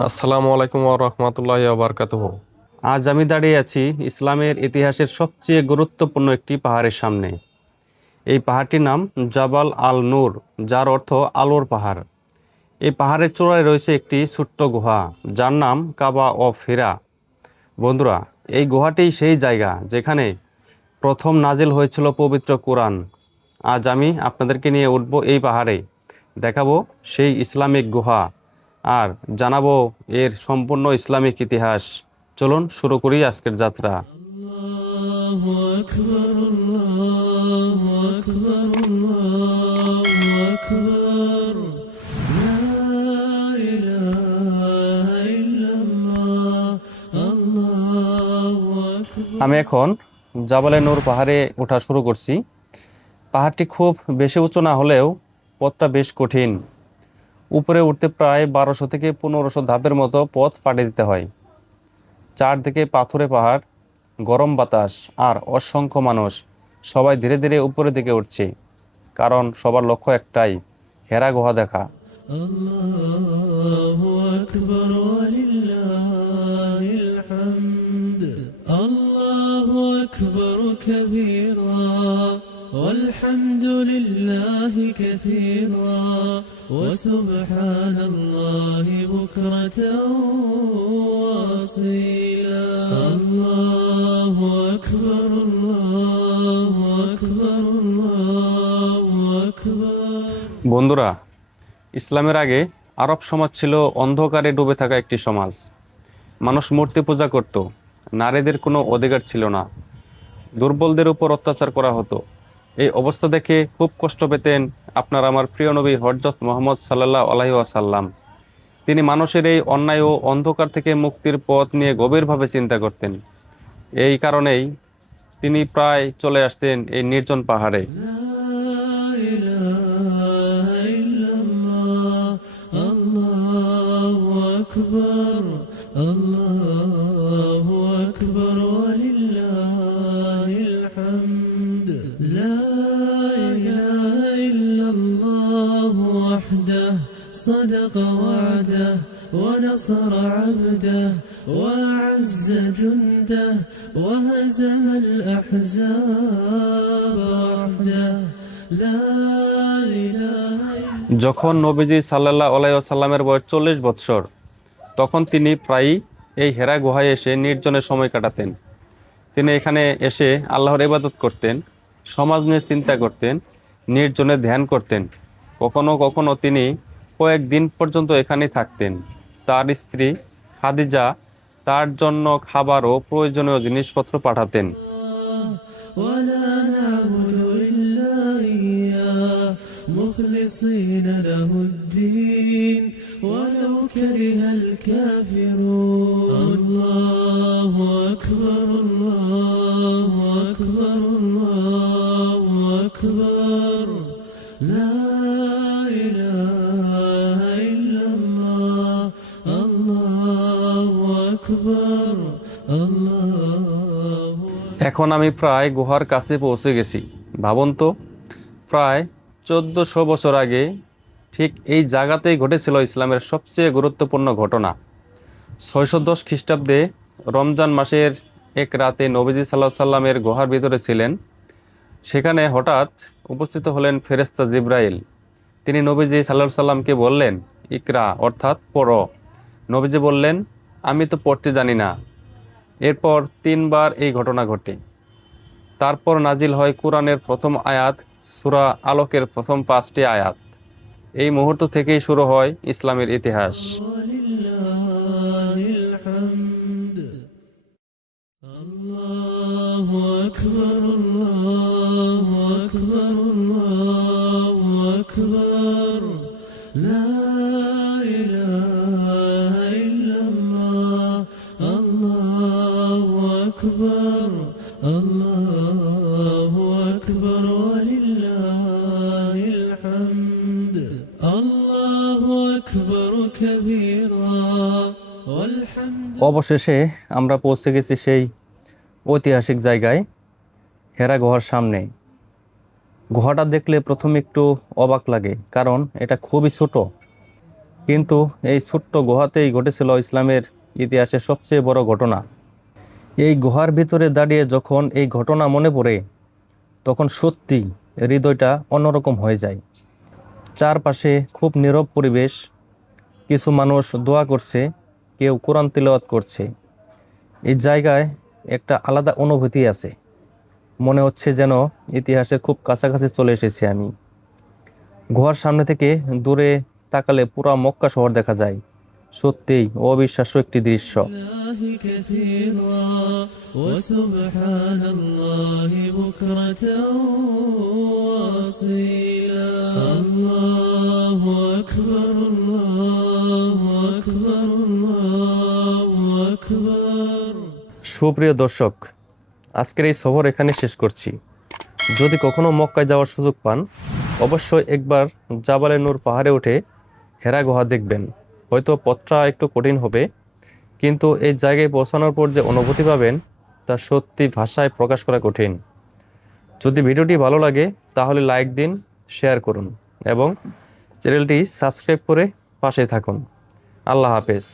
আসসালামু আলাইকুম ওয়া রাহমাতুল্লাহি ওয়া বারাকাতুহু। আজ আমি দাঁড়িয়ে আছি ইসলামের ইতিহাসের সবচেয়ে গুরুত্বপূর্ণ একটি পাহাড়ের সামনে। এই পাহাড়টির নাম জাবাল আল নূর, যার অর্থ আলোর পাহাড়। এই পাহাড়ের চূড়ায় রয়েছে একটি ছোট্ট গুহা, যার নাম কাবা অফ হীরা। বন্ধুরা, এই গুহাটি সেই জায়গা যেখানে প্রথম নাজিল হয়েছিল পবিত্র কোরআন। আজ আমি আপনাদেরকে নিয়ে উঠব এই পাহাড়ে, দেখাবো সেই ইসলামিক গুহা আর জানাবো এর সম্পূর্ণ ইসলামিক ইতিহাস। চলুন শুরু করি আজকের যাত্রা। الله أكبر الله أكبر الله أكبر لا إله إلا الله الله أكبر আমি এখন জাবালে নূর পাহাড়ে ওঠা শুরু করছি। পাহাড়টি খুব বেশি উঁচু না হলেও পথটা বেশ কঠিন। উপরে উঠতে প্রায় 1200 থেকে 1500 ধাপের মতো পথ পাড়ি দিতে হয়। চারদিকে পাথুরে পাহাড়, গরম বাতাস আর অসংখ্য মানুষ। সবাই ধীরে ধীরে উপরের দিকে উঠছে, কারণ সবার লক্ষ্য একটাই, হেরা গুহা দেখা। الله أكبر ولله الحمد الله أكبر كبيرا والحمد لله كثيرا وسبحان الله بكرة وأصيلا الله أكبر الله أكبر الله أكبر বন্ধুরা, ইসলামের আগে আরব সমাজ ছিল অন্ধকারে ডুবে থাকা একটি সমাজ। মানুষ মূর্তি পূজা করত, নারীদের কোনো অধিকার ছিল না, দুর্বলদের উপর অত্যাচার করা হতো। এই অবস্থা দেখে খুব কষ্ট পেতেন আপনার আমার প্রিয় নবী হযরত মুহাম্মদ সাল্লাল্লাহু আলাইহি ওয়াসাল্লাম। তিনি মানুষের এই অন্যায় ও অন্ধকার থেকে মুক্তির পথ নিয়ে গভীরভাবে চিন্তা করতেন। এই কারণেই তিনি প্রায় চলে আসতেন এই নির্জন পাহাড়ে। لا إله إلا الله الله أكبر الله أكبر ولله الحمد لا إله إلا الله وحده صدق وعده ونصر عبده وأعز جنده وهزم الأحزاب وحده لا إله إلا যখন নবীজি সাল্লাল্লাহু আলাইহি ওয়াসাল্লামের বয়স 40 বৎসর, তখন তিনি প্রায়ই এই হেরা গুহায় এসে নির্জনে সময় কাটাতেন। তিনি এখানে এসে আল্লাহর ইবাদত করতেন, সমাজ নিয়ে চিন্তা করতেন, নির্জনে ধ্যান করতেন। কখনো কখনো তিনি কয়েকদিন পর্যন্ত এখানেই থাকতেন। তার স্ত্রী খাদিজা তার জন্য খাবার ও প্রয়োজনীয় জিনিসপত্র পাঠাতেন। ولا نعبد إلا إياه مخلصين له الدين ولو كره الكافرون الله أكبر الله أكبر الله أكبر لا إله إلا الله الله أكبر الله এখন আমি প্রায় গুহার কাছে পৌঁছে গেছি। ভাবুন তো, প্রায় 1400 বছর আগে ঠিক এই জায়গাতেই ঘটেছিল ইসলামের সবচেয়ে গুরুত্বপূর্ণ ঘটনা। 610 খ্রিস্টাব্দে রমজান মাসের এক রাতে নবীজি সাল্লাল্লাহু আলাইহি সাল্লামের গুহার ভিতরে ছিলেন। সেখানে হঠাৎ উপস্থিত হলেন ফেরেশতা জিবরাইল। তিনি নবীজি সাল্লাল্লাহু আলাইহি সাল্লামকে বললেন, ইকরা, অর্থাৎ পড়ো। নবীজি বললেন, আমি তো পড়তে জানি না। এরপর 3 বার এই ঘটনা ঘটে। তারপর নাজিল হয় কোরআনের প্রথম আয়াত, সূরা আলোকের প্রথম 5টি আয়াত। এই মুহূর্ত থেকেই শুরু হয় ইসলামের ইতিহাস। ولله الحمد الله أكبر الله أكبر الله أكبر لا إله إلا الله الله أكبر الله أكبر ولله الحمد الله أكبر كبيرا والحمد অবশেষে আমরা পৌঁছে গেছি সেই ঐতিহাসিক জায়গায়, হেরা গুহার সামনে। গুহাটা দেখলে প্রথমে একটু অবাক লাগে, কারণ এটা খুবই ছোট। কিন্তু এই ছোট্ট গুহাতেই ঘটেছিল ইসলামের ইতিহাসের সবচেয়ে বড় ঘটনা। এই গুহার ভিতরে দাঁড়িয়ে যখন এই ঘটনা মনে পড়ে, তখন সত্যি হৃদয়টা অন্যরকম হয়ে যায়। চারপাশে খুব নীরব পরিবেশ, কিছু মানুষ দোয়া করছে, কেউ কোরআন তিলাওয়াত করছে। এই জায়গায় একটা আলাদা অনুভূতি আছে, মনে হচ্ছে যেন ইতিহাসের খুব কাছাকাছি চলে এসেছি আমি। গুহার সামনে থেকে দূরে তাকালে পুরা মক্কা শহর দেখা যায়। সত্যিই অবিশ্বাস্য একটি দৃশ্য। الله كثيرا وسبحان الله بكرة وأصيلا الله أكبر الله أكبر الله أكبر। সুপ্রিয় দর্শক, আজকের এই সফর এখানে শেষ করছি। যদি কখনো মক্কায় যাওয়ার সুযোগ পান, অবশ্যই একবার জাবালে নূর পাহাড়ে উঠে হেরা গুহা দেখবেন। হয়তো পথটা একটু কঠিন হবে, কিন্তু এই জায়গায় পৌঁছানোর পর যে অনুভূতি পাবেন তা সত্যি ভাষায় প্রকাশ করা কঠিন। যদি ভিডিওটি ভালো লাগে তাহলে লাইক দিন, শেয়ার করুন এবং চ্যানেলটি সাবস্ক্রাইব করে পাশে থাকুন। আল্লাহ হাফেজ।